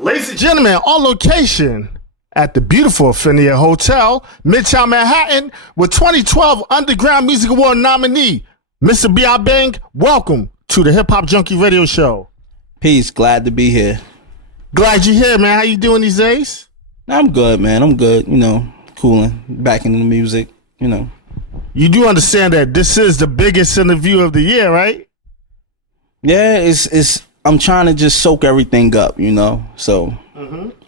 Ladies and gentlemen, on location at the beautiful AFFINIA Hotel, Midtown Manhattan, with 2012 Underground Music Award nominee, Mr. B.I.BANG. Welcome to the Hip Hop Junkie Radio Show. Peace. Glad to be here. Glad you're here, man. How you doing these days? I'm good, man. I'm good. You know, cooling. Back into the music, you know. You do understand that this is the biggest interview of the year, right? Yeah, it's I'm trying to just soak everything up, you know. So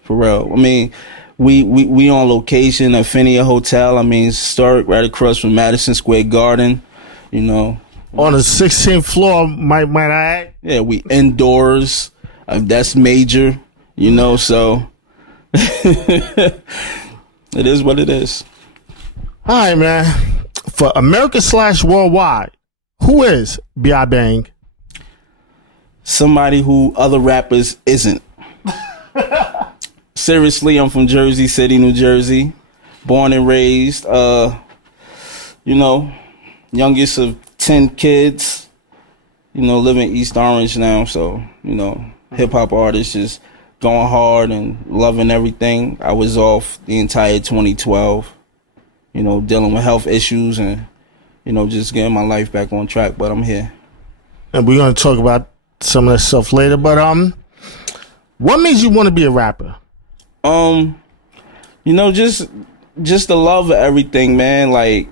for real. I mean, we on location, AFFINIA Hotel. I mean, it's historic, right across from Madison Square Garden, you know. On the 16th floor, might I add? Yeah, we indoors. That's major, you know, so it is what it is. All right, man. For America / worldwide, who is B.I.BANG? Somebody who other rappers isn't. Seriously, I'm from Jersey City, New Jersey. Born and raised, you know, youngest of 10 kids. You know, live in East Orange now, so, you know, hip-hop artist just going hard and loving everything. I was off the entire 2012, you know, dealing with health issues and, you know, just getting my life back on track, but I'm here. And we're going to talk about some of that stuff later, but what made you want to be a rapper? You know, just the love of everything, man. Like,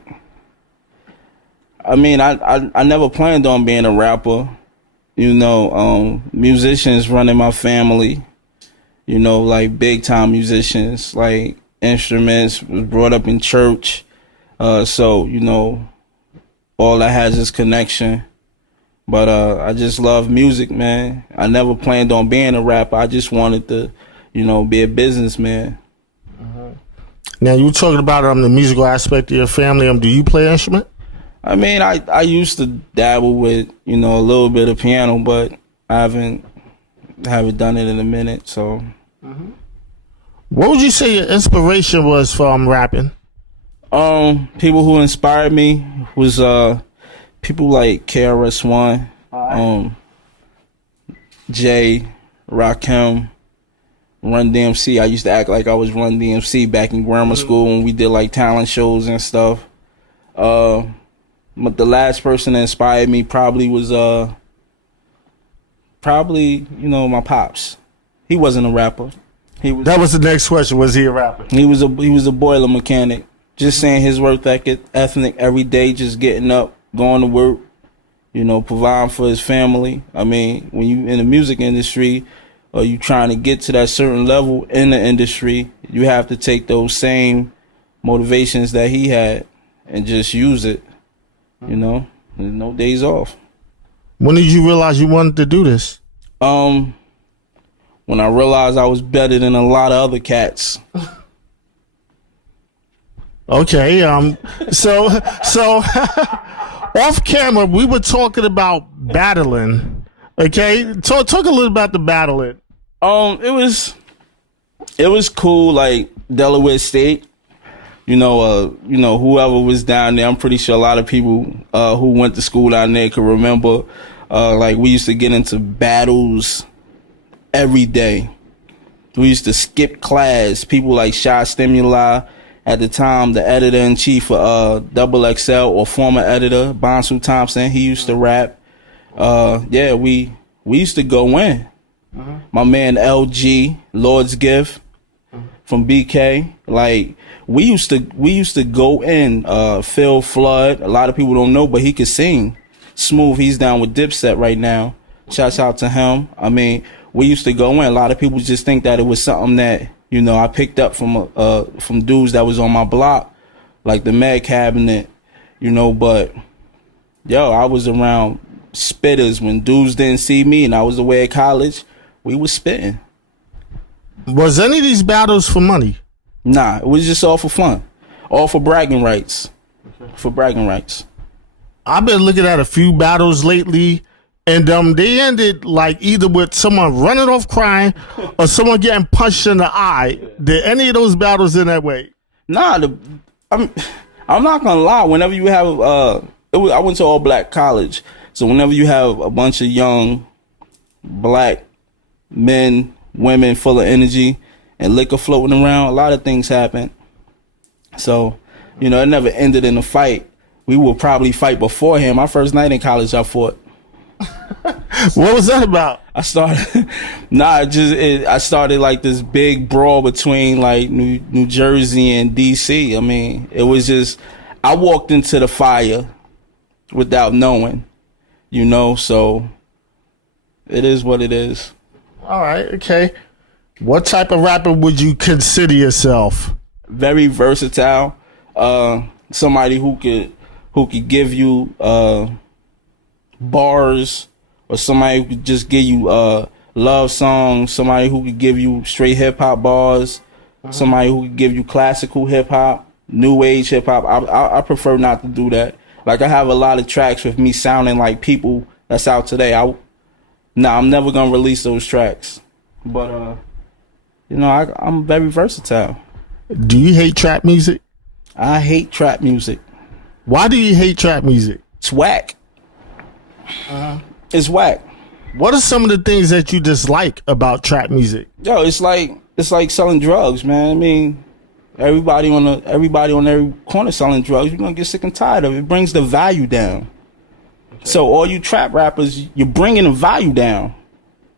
I mean, I never planned on being a rapper. You know, musicians running my family, you know, like big time musicians, like instruments, was brought up in church. So, you know, all that has is connection. But I just love music, man. I never planned on being a rapper. I just wanted to, you know, be a businessman. Now, you were talking about the musical aspect of your family. Do you play an instrument? I mean, I used to dabble with, you know, a little bit of piano, but I haven't done it in a minute. So, What would you say your inspiration was from rapping? People who inspired me was people like KRS-One, Jay, Rakim, Run DMC. I used to act like I was Run DMC back in grammar school when we did like talent shows and stuff. But the last person that inspired me probably was you know, my pops. He wasn't a rapper. That was the next question. Was he a rapper? He was a boiler mechanic. Just saying his work ethic every day, just getting up, going to work, you know, providing for his family. I mean, when you in the music industry or you trying to get to that certain level in the industry, you have to take those same motivations that he had and just use it. You know, there's no days off. When did you realize you wanted to do this? When I realized I was better than a lot of other cats. Okay, so off camera we were talking about battling. Okay, talk a little about the battling. It was cool, like Delaware State. You know, whoever was down there, I'm pretty sure a lot of people who went to school down there could remember. Like, we used to get into battles every day. We used to skip class. People like Shy Stimuli, at the time, the editor-in-chief for Double XL, or former editor, Bonsu Thompson, he used to rap. Yeah, we used to go in. My man LG, Lord's Gift, from BK, like, we used to go in. Phil Flood, a lot of people don't know, but he could sing. Smooth, he's down with Dipset right now. Shouts out to him. I mean, we used to go in. A lot of people just think that it was something that, you know, I picked up from dudes that was on my block, like the Med Cabinet, you know. But yo, I was around spitters when dudes didn't see me, and I was away at college. We was spitting. Was any of these battles for money? Nah, it was just all for fun, all for bragging rights. For bragging rights. I've been looking at a few battles lately, and they ended like either with someone running off crying or someone getting punched in the eye. Did any of those battles in that way? Nah, I'm not gonna lie. Whenever you have I went to all black college, so whenever you have a bunch of young black men women full of energy and liquor floating around, a lot of things happen. So, you know, it never ended in a fight. We will probably fight beforehand. My first night in college, I fought. What was that about? I started, I started like this big brawl between like New Jersey and DC. I mean, it was just, I walked into the fire without knowing, you know, so it is what it is. All right, okay. What type of rapper would you consider yourself? Very versatile. Somebody who could give you bars, or somebody who could just give you love songs, somebody who could give you straight hip hop bars, somebody who could give you classical hip hop, new age hip hop. I prefer not to do that. Like, I have a lot of tracks with me sounding like people that's out today. I'm never gonna release those tracks. But you know, I'm very versatile. Do you hate trap music? I hate trap music. Why do you hate trap music? It's whack. It's whack. What are some of the things that you dislike about trap music? Yo, it's like selling drugs, man. I mean, everybody on every corner selling drugs. You're gonna get sick and tired of it. It brings the value down. Okay. So all you trap rappers, you're bringing the value down.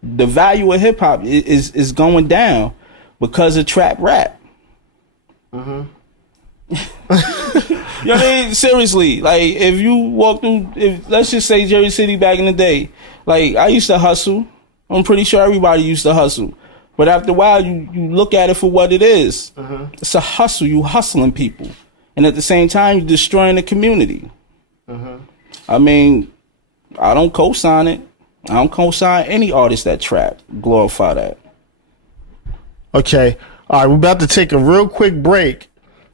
The value of hip hop is going down because of trap rap. You know what I mean? Seriously, like, if you walk through, let's just say Jersey City back in the day, like, I used to hustle. I'm pretty sure everybody used to hustle. But after a while, you look at it for what it is. It's a hustle. You hustling people. And at the same time, you're destroying the community. I mean, I don't co-sign it. I don't co-sign any artist that trap. Glorify that. Okay. All right, we're about to take a real quick break,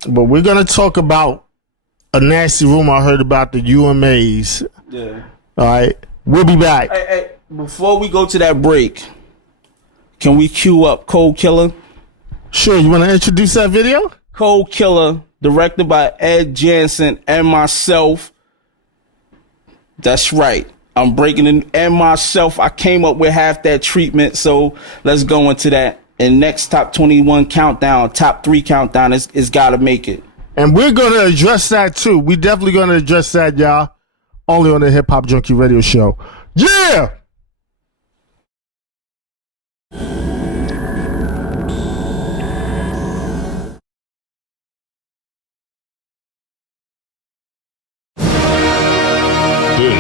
but we're going to talk about a nasty rumor I heard about the UMAs. Yeah. All right. We'll be back. Hey, before we go to that break, can we cue up Cold Killer? Sure. You want to introduce that video? Cold Killer, directed by Ed Jansen and myself. That's right. I'm breaking in, and myself. I came up with half that treatment, so let's go into that. And next top 21 countdown, top 3 countdown is got to make it. And we're going to address that too. We definitely going to address that, y'all. Only on the Hip Hop Junkie Radio Show. Yeah!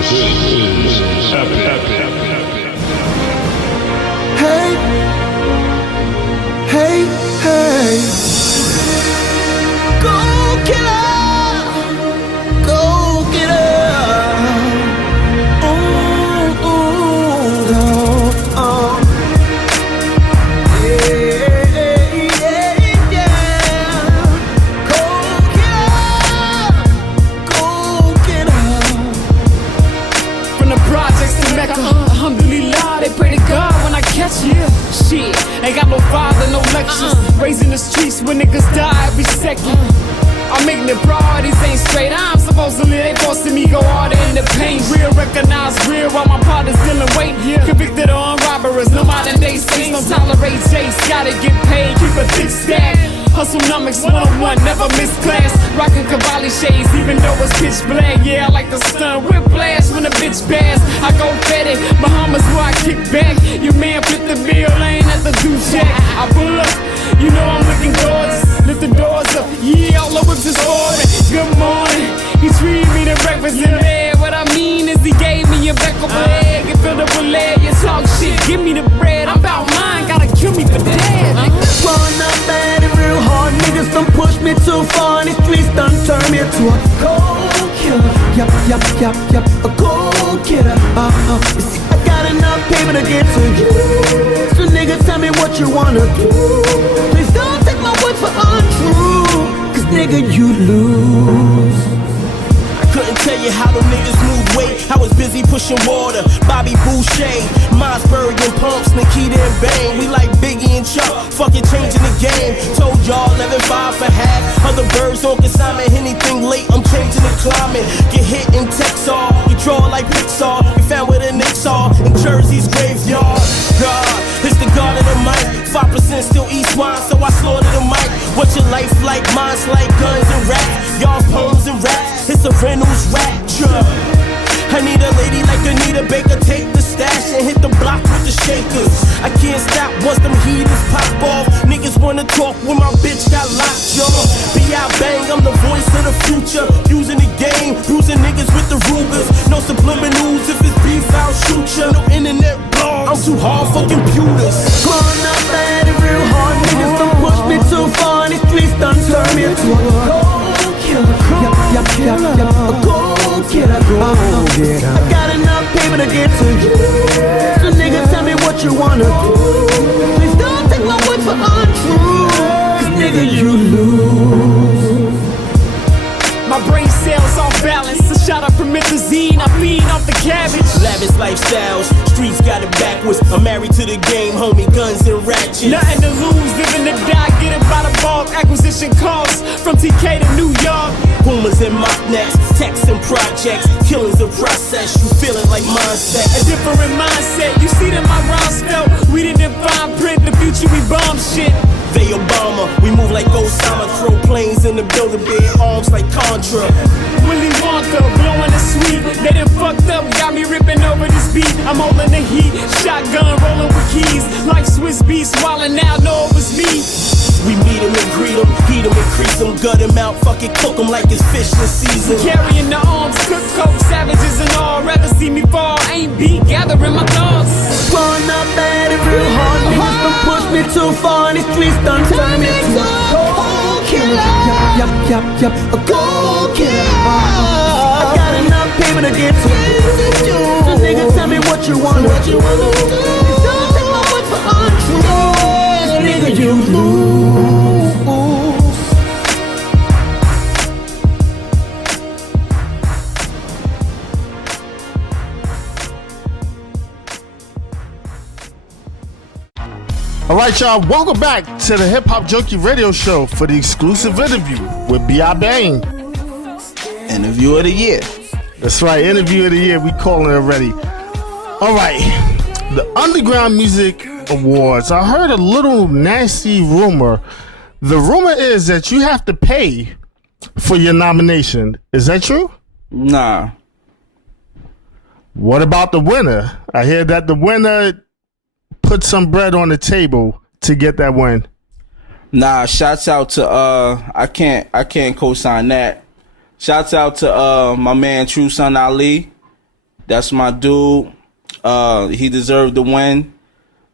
This is epic. Hey, hey, hey. Go killer, go get her. Ooh, ooh, oh. Yeah, yeah, yeah. Go get her. From the projects to Mecca, alhamdulillah, they pray to God when I catch you. Shit, ain't got no father, no lectures. Raising the streets where niggas die every second. I'm making the priorities ain't straight. I'm supposedly they forcing me go harder in the pain. Real recognize real while my partner's dealing weight. Convicted on robbers, no modern day saints. Don't tolerate chase, gotta get paid, keep a thick stack. Hustlenomics 101, never miss class. Rockin' Cavalli shades, even though it's pitch black. Yeah, I like the stun whiplash when a bitch pass. I go fetty, Bahamas where I kick back. Your man flip the bill, I ain't at the do jack. I pull up, you know I'm looking gorgeous. Lift the doors up, yeah, all the whips is foreign. Good morning, he treated me to breakfast in bed. What I mean is he gave me a back of egg and filled up with lead. You talk shit, give me the bread. I'm about mine, gotta kill me for dead. Growing up bad and real hard, niggas done push me too far, and these streets done turn me into a cold killer. Yup, a cold killer. You see, I got enough paper to get to you. So nigga, tell me what you wanna do. Please don't take my word for untrue, cause nigga, you lose. Couldn't tell you how them niggas move weight. I was busy pushing water, Bobby Boucher, Mossberg and Pumps, Nikita and Bang. We like Biggie and Chuck, fucking changing the game. Told y'all 11.5 for half. Other birds on consignment, anything late, I'm changing the climate. Get hit in Texas, we draw like Pixar. We found where the Knicks are, in Jersey's graveyard. God, it's the God of the mic. wanna talk when my bitch got locked jaw. B.I.BANG, I'm the voice of the future. Using the game, bruising niggas with the Rugers. No subliminals, if it's beef, I'll shoot ya. No internet blogs, I'm too hard for computers. Growing up, I had it real hard. Niggas done pushed me too far, and the streets done turned me into a cold killer. A cold killer. I got enough paper to get to you. So nigga, tell me what you wanna do. Please don't take my word for untrue. Cause nigga, you lose. My brain cells off balance. A shot of promethazine, I feed off the cabbage. Lavish lifestyles, streets got it backwards. I'm married to the game, homie, guns and ratchets. Nothing to lose, living to die, get it by the bulk. Acquisition costs from TK to New York. Pumas and mock necks, texts and projects. Killings a process, you feeling like mindset. A different mindset, you see that my rhymes felt. We didn't fine print, the future we bomb shit. They Obama, we move like Osama. Throw planes in the building, bare arms like Contra. Willy Wonka, blowing the sweet. They done fucked up, got me ripping over this beat. I'm holding the heat, shotgun rolling with keys. Like Swiss beats, swallowing out, know it was me. We meet 'em and greet 'em, heat 'em, increase 'em, gut 'em out, fucking cook 'em like it's fishing season. Carrying the arms, cook coke, savages and all. Rather see me fall, ain't beat, gathering my thoughts. Growing up, I had it real hard. Niggas done pushed me too far, and the streets done turned me into a cold killer. A cold killer. I got enough paper to get to you. So nigga, tell me what you wanna do. Please don't take my word for untrue. Nigga, you lose. All right, y'all. Welcome back to the Hip Hop Junkie Radio Show for the exclusive interview with B.I.BANG. Interview of the year. That's right, interview of the year. We calling it already. All right, the Underground Music Awards. I heard a little nasty rumor. The rumor is that you have to pay for your nomination. Is that true? Nah. What about the winner? I hear that the winner put some bread on the table to get that win. Nah, shouts out to I can't co-sign that. Shouts out to my man True Son Ali. That's my dude. He deserved the win.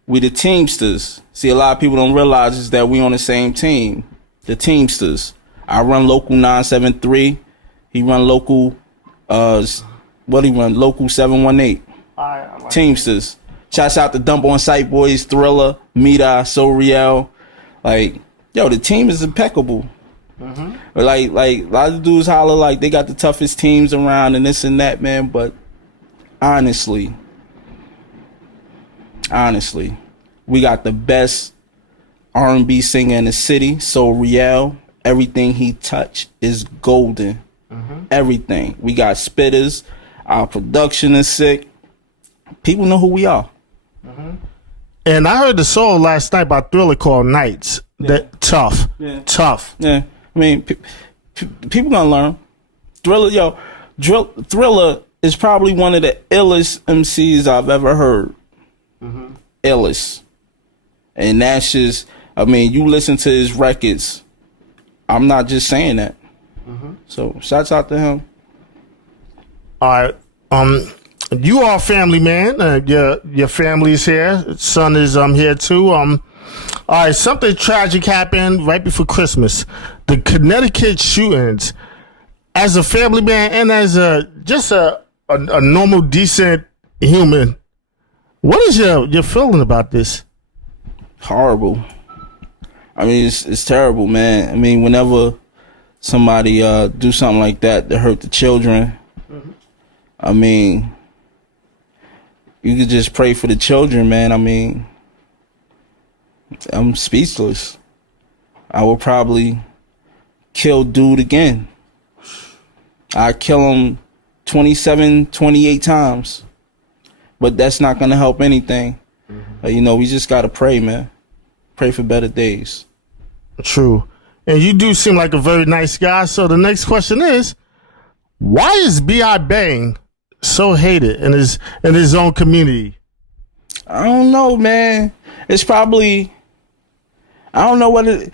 We the Teamsters. See, a lot of people don't realize is that we on the same team. The Teamsters. I run local 973. He run local local 718. Teamsters. Shouts out to Dump on Sight Boys, Thriller, Mita, So Real. Like, yo, the team is impeccable. Like a lot of dudes holler like they got the toughest teams around and this and that, man. But honestly, we got the best R&B singer in the city, So Real. Everything he touched is golden. Everything. We got spitters. Our production is sick. People know who we are. And I heard the song last night by Thriller called Nights. That tough. Yeah. Tough. Yeah. I mean, people gonna learn. Thriller is probably one of the illest MCs I've ever heard. Illest. And that's just, I mean, you listen to his records. I'm not just saying that. So, shouts out to him. All right. You are a family man. Your family's here. Son is here too. All right. Something tragic happened right before Christmas. The Connecticut shootings. As a family man and as a normal, decent human, what is your feeling about this? Horrible. I mean, it's terrible, man. I mean, whenever somebody do something like that to hurt the children, I mean, you could just pray for the children, man. I mean, I'm speechless. I would probably kill dude again. I'd kill him 27, 28 times. But that's not going to help anything. You know, we just got to pray, man. Pray for better days. True. And you do seem like a very nice guy. So the next question is, why is B.I.BANG so hated in his own community? I don't know, man. It's probably, I don't know what it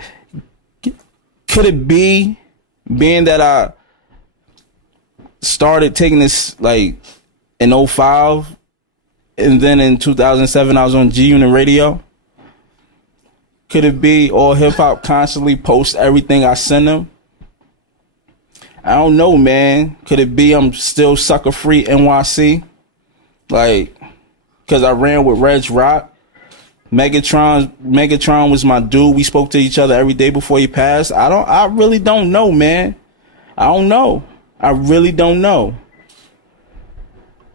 could it be, being that I started taking this like in 05, and then in 2007 I was on G Unit Radio. Could it be all hip hop constantly post everything I send them? I don't know, man. Could it be I'm still sucker free NYC? Like, cause I ran with Reg Rock. Megatron was my dude. We spoke to each other every day before he passed. I really don't know, man. I don't know. I really don't know.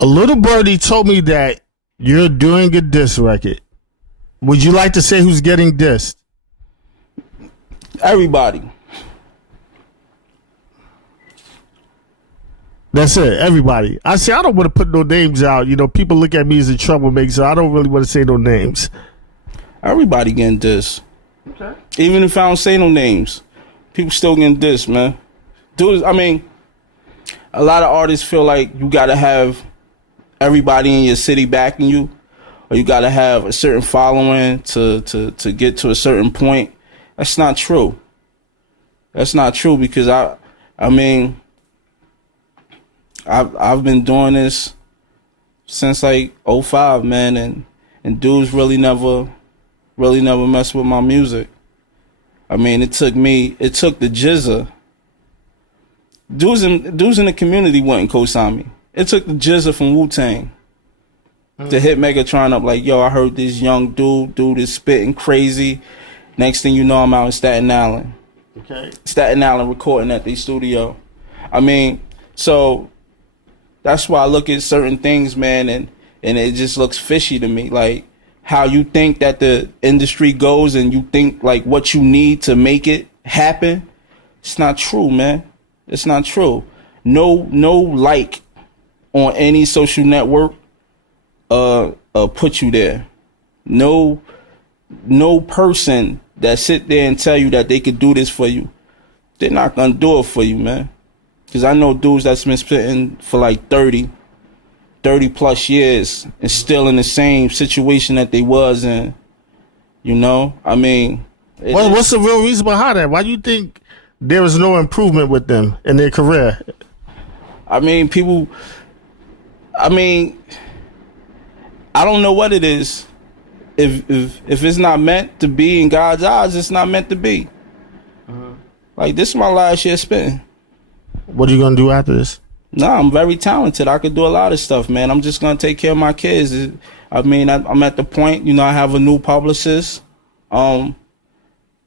A little birdie told me that you're doing a diss record. Would you like to say who's getting dissed? Everybody. That's it, everybody. I say I don't want to put no names out. You know, people look at me as a troublemaker, so I don't really want to say no names. Everybody getting dissed. Okay. Even if I don't say no names, people still getting dissed, man. Dude, I mean, a lot of artists feel like you gotta have everybody in your city backing you, or you gotta have a certain following to get to a certain point. That's not true. That's not true, because I mean, I've been doing this since like 05, man, and dudes really never messed with my music. I mean, it took the Jizza. Dudes in the community wouldn't co-sign me. It took the Jizza from Wu-Tang to hit Megatron up like, yo, I heard this young dude is spitting crazy. Next thing you know, I'm out in Staten Island. Okay. Staten Island recording at the studio. I mean, so that's why I look at certain things, man, and it just looks fishy to me. Like, how you think that the industry goes and you think like what you need to make it happen. It's not true, man. It's not true. No like on any social network put you there. No person that sit there and tell you that they could do this for you, they're not gonna do it for you, man. Because I know dudes that's been spitting for like 30 plus years and still in the same situation that they was in. You know, I mean, what's the real reason behind that? Why do you think there was no improvement with them in their career? I mean, I don't know what it is. If it's not meant to be in God's eyes, it's not meant to be. Like, this is my last year spitting. What are you gonna do after this? Nah, I'm very talented. I could do a lot of stuff, man. I'm just gonna take care of my kids. I mean, I'm at the point, you know, I have a new publicist. Working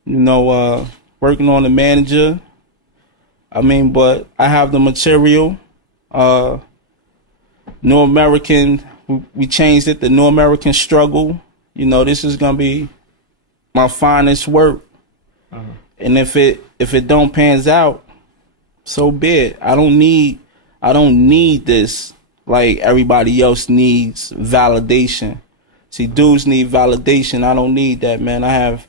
on the manager. I mean, but I have the material. New American, we changed it, the New American Struggle. You know, this is gonna be my finest work. And if it don't pans out, so be it. I don't need this like everybody else needs validation. See, dudes need validation. I don't need that, man. I have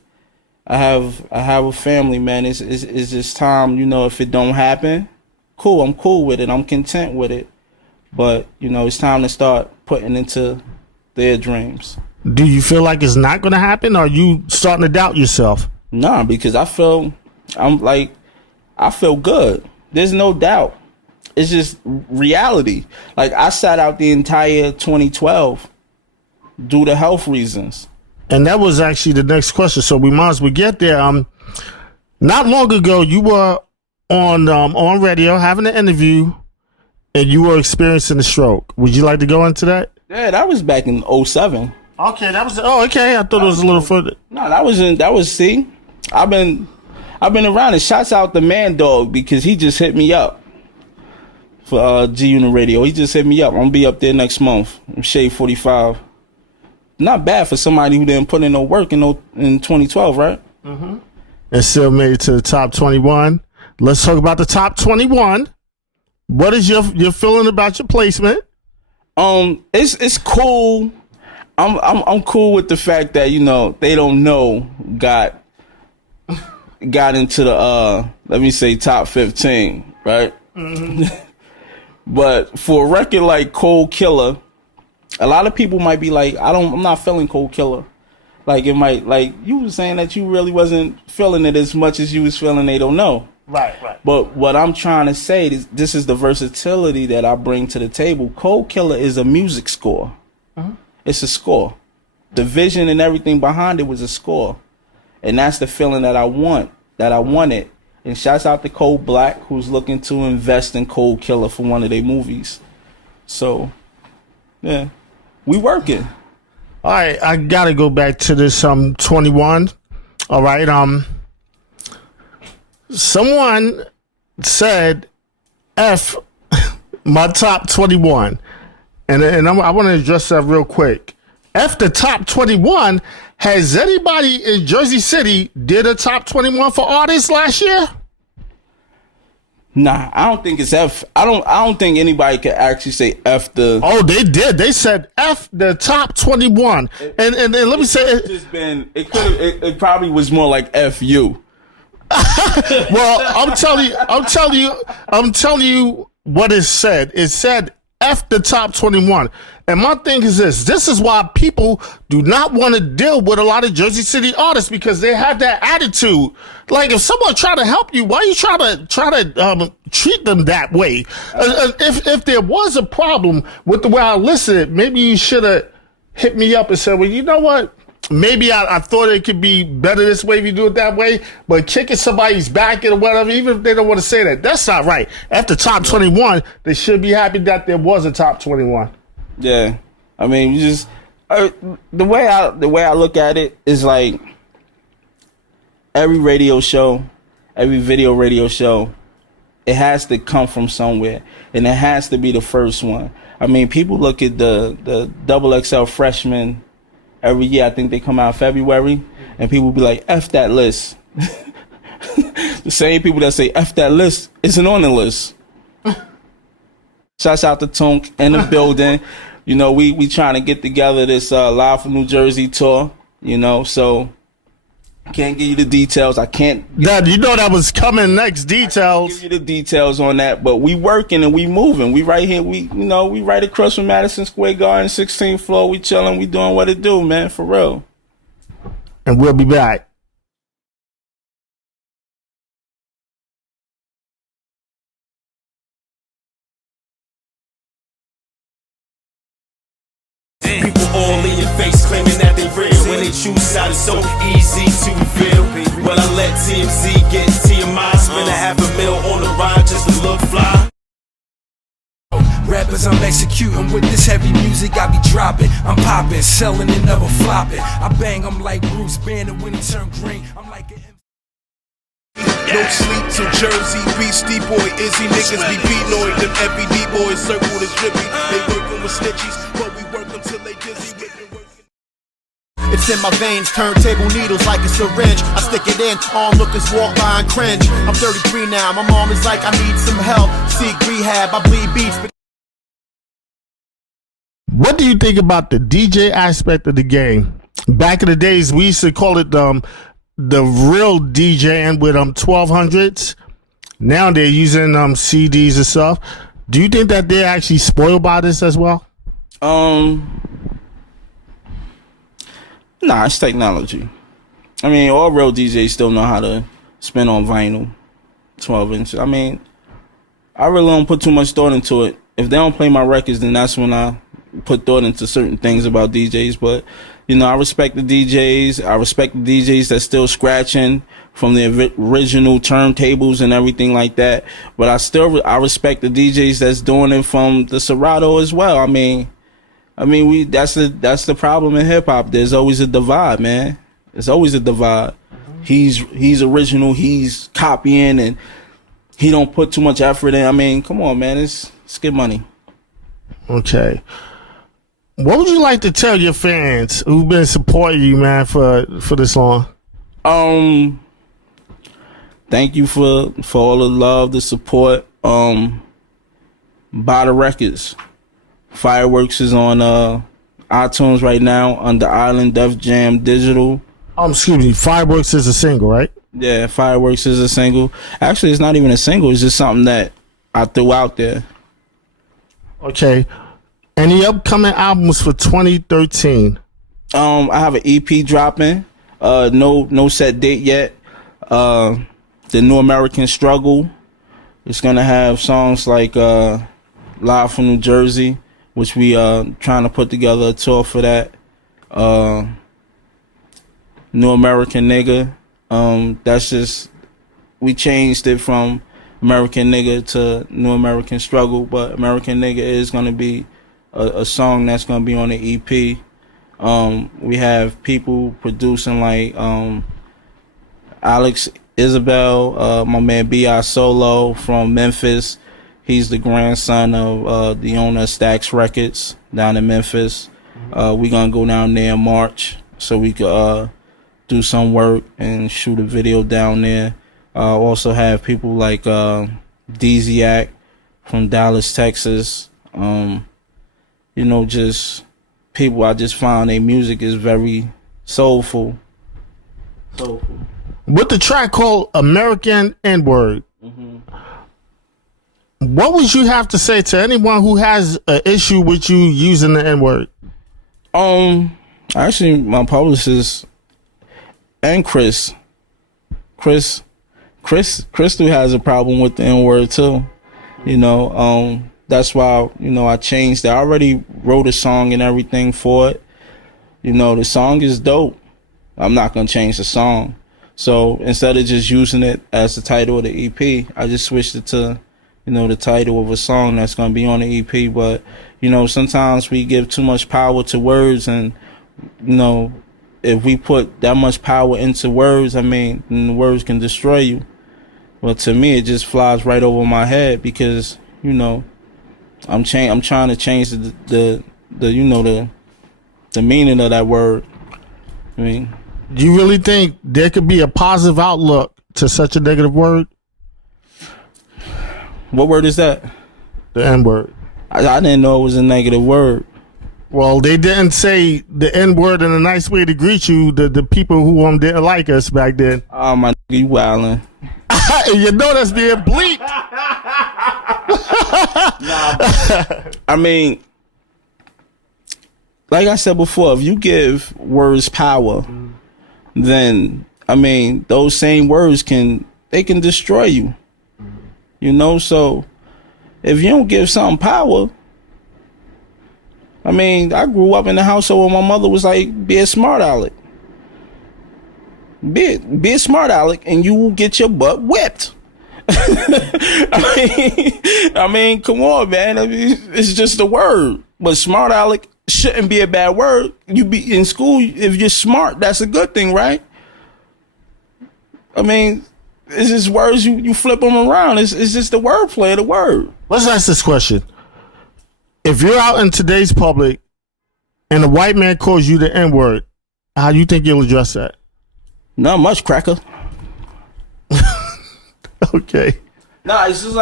a family, man. It's just time, you know, if it don't happen, cool, I'm cool with it. I'm content with it. But, you know, it's time to start putting into their dreams. Do you feel like it's not going to happen, or are you starting to doubt yourself? Nah, because I feel good. There's no doubt. It's just reality. Like, I sat out the entire 2012 due to health reasons. And that was actually the next question, so we might as well get there. Not long ago, you were on radio having an interview, and you were experiencing a stroke. Would you like to go into that? Yeah, that was back in 07. Okay, that was. Oh, okay. I thought it was a little further. No, that was. See, I've been around it. Shouts out the Man Dog, because he just hit me up for G Unit Radio. He just hit me up. I'm gonna be up there next month. Shade 45. Not bad for somebody who didn't put in no work in 2012, right? Mm-hmm. And still made it to the top 21. Let's talk about the top 21. What is your feeling about your placement? It's cool. I'm cool with the fact that, you know, they don't know got into the let me say top 15, right? Mm-hmm. But for a record like Cold Killer, a lot of people might be like, I'm not feeling Cold Killer. Like it might, like you were saying that you really wasn't feeling it as much as you was feeling They Don't Know. Right. But what I'm trying to say is this is the versatility that I bring to the table. Cold Killer is a music score. It's a score. The vision and everything behind it was a score. And that's the feeling that I wanted. And shouts out to Cold Black, who's looking to invest in Cold Killer for one of their movies. So, yeah, we working. All right, I gotta go back to this 21. All right, someone said F my top 21, and I want to address that real quick. F the top 21. Has anybody in Jersey City did a top 21 for artists last year? Nah, I don't think it's F. I don't think anybody could actually say F the. Oh, they did. They said F the top 21. And let me say It's just been. It probably was more like F you. Well, I'm telling you what it said. It said F the top 21. And my thing is this is why people do not want to deal with a lot of Jersey City artists, because they have that attitude. Like, if someone try to help you, why you try to treat them that way? If there was a problem with the way I listened, maybe you should have hit me up and said, well, you know what? Maybe I thought it could be better this way if you do it that way, but kicking somebody's back or whatever, even if they don't want to say that, that's not right. After top 21, they should be happy that there was a top 21. Yeah, I mean, you just the way I look at it is like every radio show, every video radio show, it has to come from somewhere, and it has to be the first one. I mean, people look at the double XL freshmen every year. I think they come out in February, and people be like, F that list. The same people that say F that list isn't on the list. Shouts out to Tunk in the building. You know, we trying to get together this Live from New Jersey tour, you know, so can't give you the details. I can't. Dad, you know that was coming next, details. Give you the details on that, but we working and we moving. We right here. We right across from Madison Square Garden, 16th floor. We chilling. We doing what it do, man, for real. And we'll be back. People all in your face claiming that they real. When they choose side, it's so easy to reveal. Well, I let TMZ get TMI. Spend $500,000 on the ride just to look fly. Rappers, I'm executing with this heavy music I be dropping. I'm popping, selling and never flopping. I bang, I'm like Bruce Banner when he turn green. I'm like an No sleep till Jersey, Beastie Boy, Izzy niggas be beanoid. Them FED boys circle the drippy. They working with snitchies, but we work them till they dizzy with the work. It's in my veins, turntable needles like a syringe. I stick it in, onlookers walk by and cringe. I'm 33 now, my mom is like, I need some help. Seek rehab, I bleed beats. What do you think about the DJ aspect of the game? Back in the days, we used to call it the real DJing with 1200s. Now they're using CDs and stuff. Do you think that they're actually spoiled by this as well? Nah, it's technology. I mean, all real DJs still know how to spin on vinyl, 12 inch. I mean, I really don't put too much thought into it. If they don't play my records, then that's when I put thought into certain things about DJs. But, you know, I respect the DJs. I respect the DJs that's still scratching from the original turntables and everything like that. But I respect the DJs that's doing it from the Serato as well. I mean, that's the problem in hip hop. There's always a divide, man. There's always a divide. He's original. He's copying, and he don't put too much effort in. I mean, come on, man. It's good money. Okay. What would you like to tell your fans who've been supporting you, man, for this long? Thank you for all the love, the support. Buy the records. Fireworks is on iTunes right now under Island Def Jam Digital. Excuse me. Fireworks is a single, right? Yeah, Fireworks is a single. Actually, it's not even a single. It's just something that I threw out there. Okay. Any upcoming albums for 2013? I have an EP dropping. No set date yet. The New American Struggle. It's gonna have songs like Live from New Jersey, which we trying to put together a tour for that. New American Nigga. That's just, we changed it from American Nigga to New American Struggle, but American Nigga is gonna be a song that's gonna be on the EP. We have people producing like Alex Isabel, my man B.I. Solo from Memphis. He's the grandson of the owner of Stax Records down in Memphis. We gonna go down there in March so we could do some work and shoot a video down there. Also have people like Deziac from Dallas, Texas. Just people I just found their music is very soulful. With the track called American N-Word, what would you have to say to anyone who has an issue with you using the N-word? Actually, my publicist and Crystal has a problem with the N-word too. That's why, I changed it. I already wrote a song and everything for it. The song is dope. I'm not going to change the song. So instead of just using it as the title of the EP, I just switched it to, the title of a song that's going to be on the EP. But, sometimes we give too much power to words, and, if we put that much power into words, then the words can destroy you. But to me, it just flies right over my head because, I'm trying to change the meaning of that word. Do you really think there could be a positive outlook to such a negative word? What word is that? The N-word. I didn't know it was a negative word. Well, they didn't say the N-word in a nice way to greet you, the people who didn't like us back then. Oh, my nigga, you wildin'. You know that's being bleeped. Like I said before, if you give words power, then, those same words can destroy you. So if you don't give something power, I grew up in a household where my mother was like, be a smart aleck. Be a smart aleck and you will get your butt whipped. Come on, man. It's just a word. But smart aleck shouldn't be a bad word. You be in school, if you're smart, that's a good thing, right? It's just words, you flip them around. It's just the wordplay of the word. Let's ask this question. If you're out in today's public and a white man calls you the N-word, how do you think you'll address that? Not much, cracker. Okay. Nah, it's just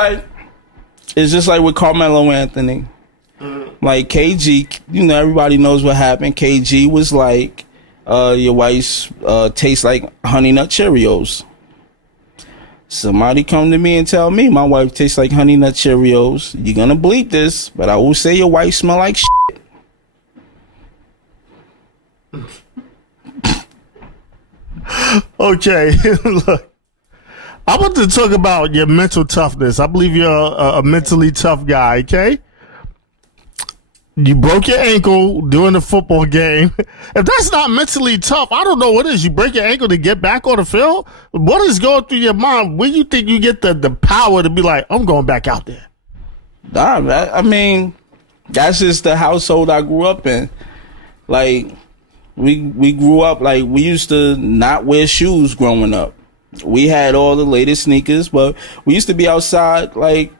like with Carmelo Anthony. Like KG, everybody knows what happened. KG was like, your wife's tastes like Honey Nut Cheerios. Somebody come to me and tell me my wife tastes like Honey Nut Cheerios. You're gonna bleep this, but I will say your wife smell like shit. Okay, look, I want to talk about your mental toughness. I believe you're a mentally tough guy, okay? You broke your ankle during the football game. If that's not mentally tough, I don't know what is. You break your ankle to get back on the field? What is going through your mind? When you think you get the power to be like, I'm going back out there? Nah, that's just the household I grew up in. Like, we grew up, like, we used to not wear shoes growing up. We had all the latest sneakers, but we used to be outside, like,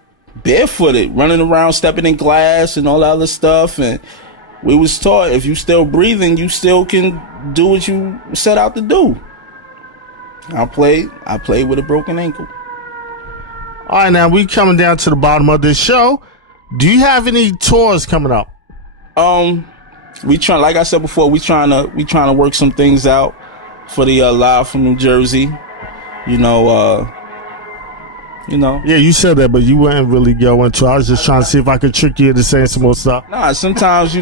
barefooted, running around, stepping in glass and all that other stuff. And we was taught, if you still breathing, you still can do what you set out to do. I played with a broken ankle. All right, now we coming down to the bottom of this show. Do you have any tours coming up? We trying, like I said before, we trying to work some things out for the Live from New Jersey. Yeah, you said that, but you wouldn't really go into it. I was just trying to see if I could trick you into saying some more stuff. Nah, sometimes, you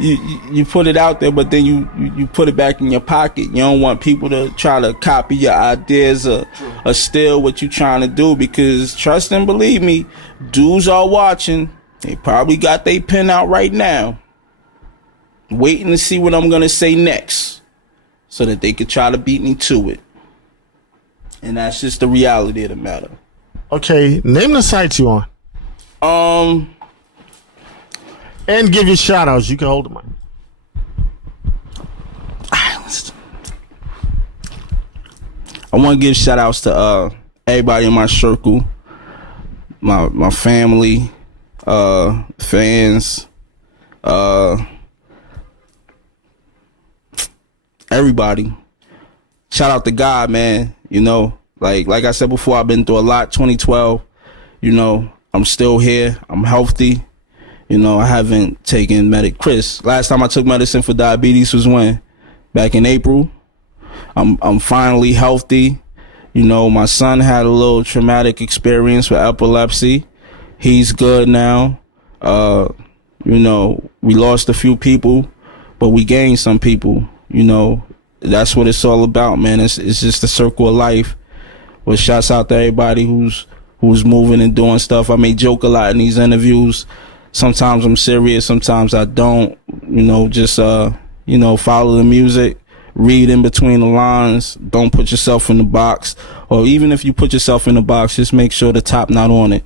you put it out there, but then you put it back in your pocket. You don't want people to try to copy your ideas or steal what you're trying to do, because trust and believe me, dudes are watching. They probably got their pen out right now, waiting to see what I'm going to say next so that they could try to beat me to it. And that's just the reality of the matter. Okay, name the sites you on. And give your shout outs. You can hold the mic. I want to give shout outs to everybody in my circle, my family, fans, everybody. Shout out to God, man. You know, like I said before, I've been through a lot. 2012, you know, I'm still here. I'm healthy. You know, I haven't taken Chris, last time I took medicine for diabetes was when? Back in April. I'm finally healthy. You know, my son had a little traumatic experience with epilepsy. He's good now. You know, we lost a few people, but we gained some people. You know, that's what it's all about, man. It's just a circle of life. But shouts out to everybody who's moving and doing stuff. I may joke a lot in these interviews. Sometimes I'm serious, sometimes I don't. You know, just you know, follow the music, read in between the lines, don't put yourself in the box. Or even if you put yourself in the box, just make sure the top not on it.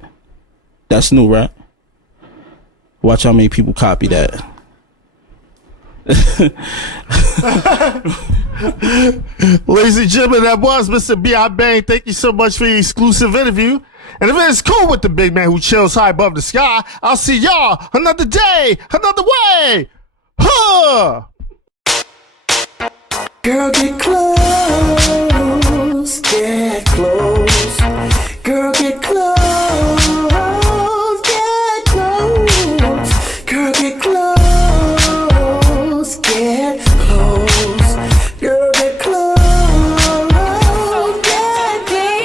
That's new, right? Watch how many people copy that. Ladies and gentlemen, that was Mr. B.I.BANG. Thank you so much for your exclusive interview. And if it's cool with the big man who chills high above the sky, I'll see y'all another day, another way. Huh! Girl, get close, get close. Girl, get close, get close. Girl, get close, get close. Girl, get close, get close.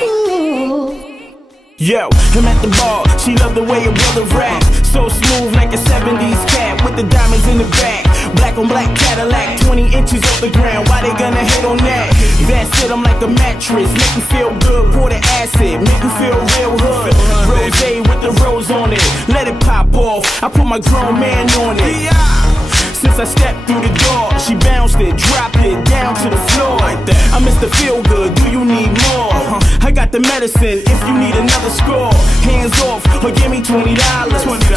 Yo, I'm at the bar, she love the way a brother rap. So smooth like a 70s cat with the diamonds in the back. Black on black Cadillac, 20 inches off the ground. Why they gonna hate on that? That's it, I'm like a mattress. Make me feel good, pour the acid. Make me feel real hood. Rosé with the rose on it. Let it pop off, I put my grown man on it. Since I stepped through the door, she bounced it, dropped it down to the floor. I miss the feel good, do you need more? I got the medicine if you need another score. Hands off or give me $20.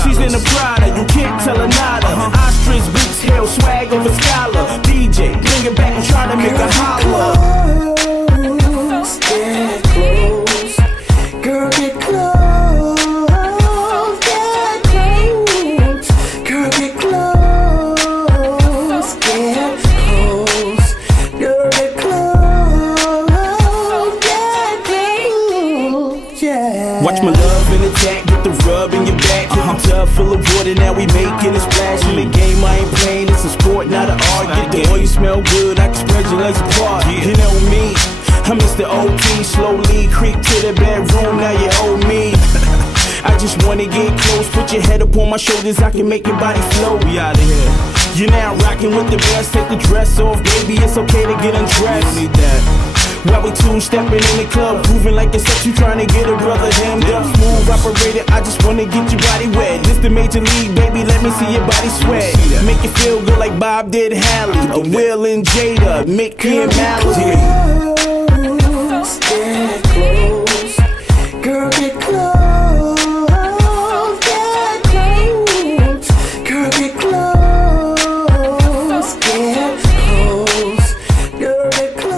She's in the Prada, you can't tell her nada. Ostrich boots, hell swag of a scholar. DJ, bring it back and try to make her holler. Close, get close. Girl, get close, get close. Girl, get close, get close. Girl, get close, get close. Yeah. Watch my love in attack, get the rub in your back. Hit the tub full of water, now we making a splash. In the game I ain't playing, it's a sport, not an art. Get the oil, you smell good, I can spread your legs apart. You know me, I'm Mr. OT, slowly creep to the bedroom, now you owe me. I just wanna get close, put your head up on my shoulders, I can make your body flow. We out of here. You're now rocking with the best, take the dress off, baby, it's okay to get undressed. You need that. While we two-stepping in the club, proving like it's up, you trying to get a brother hemmed up. Smooth operator, I just wanna get your body wet. This the major league, baby, let me see your body sweat. Make you feel good like Bob did Hallie. A Will and Jada, Mickey and Mallory. Close, get close. Girl, get close, get close. Girl, get close, get close. Girl, get close, get close.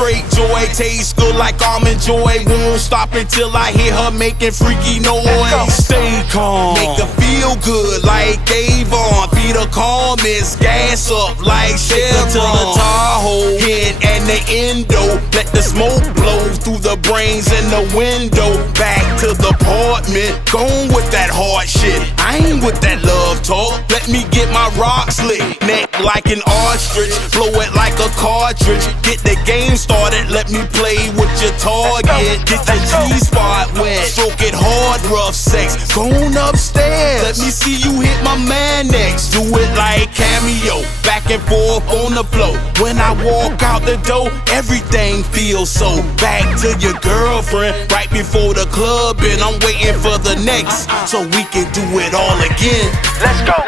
straight joy. Taste good like almond joy. Won't stop until I hear her making freaky noise. Stay calm, make her feel good like Avon. Feed her calmness, gas up like Chevron. To the Tahoe, hit and the endo. Let the smoke blow through the brains in the window. Back to the apartment, gone with that hard shit. I ain't with that love talk. Let me get my rocks lit. Neck like an ostrich, blow it like a cartridge. Get the game started, let me play with your target. Get the G-spot wet, stroke it hard, rough sex. Gone upstairs, let me see you hit my man next. Do it like cameo, back and forth on the floor. When I walk out the door, everything feels so. Back to your girlfriend, right before the club, and I'm waiting for the next, so we can do it all again. Let's go.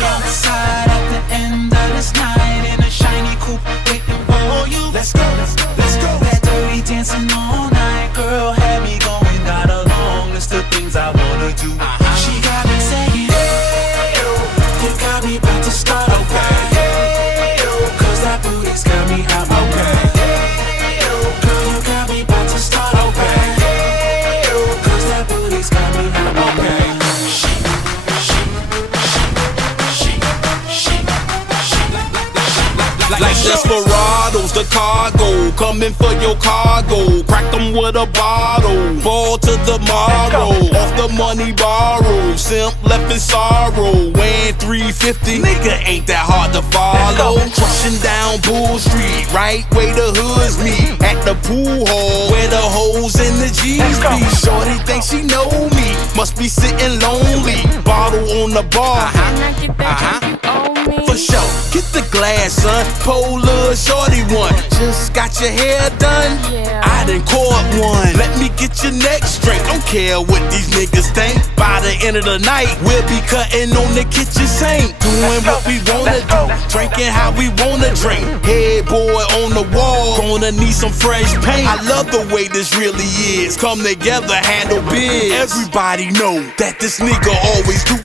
Outside at the end of this night in a shiny coupe waiting for you. Let's go. Let's go. That dirty dancing all night, girl, had me going down a long list of things I wanna do. She got me saying, hey, yo, you got me about to start. Okay, hey, yo, 'cause that booty's got me out. Okay, hey, yo, girl, you got me about to start. Okay, hey, yo, 'cause that booty's got me out. Okay. Like desperados, the cargo, coming for your cargo. Crack them with a bottle, fall to the morrow. Off the money borrowed, simp left in sorrow. Weighing 350, nigga ain't that hard to follow. Crushing down Bull Street, right where the hoods meet. At the pool hall, where the hoes in the G's be. Shorty thinks she know me, must be sitting lonely. Bottle on the bar, for sure. Get the glass, son. Polar shorty one. Just got your hair done? I done caught one. Let me get your next drink. Don't care what these niggas think. By the end of the night, we'll be cutting on the kitchen sink. Doing what we wanna do. Drinking how we wanna drink. Head boy on the wall. Gonna need some fresh paint. I love the way this really is. Come together, handle biz. Everybody know that this nigga always do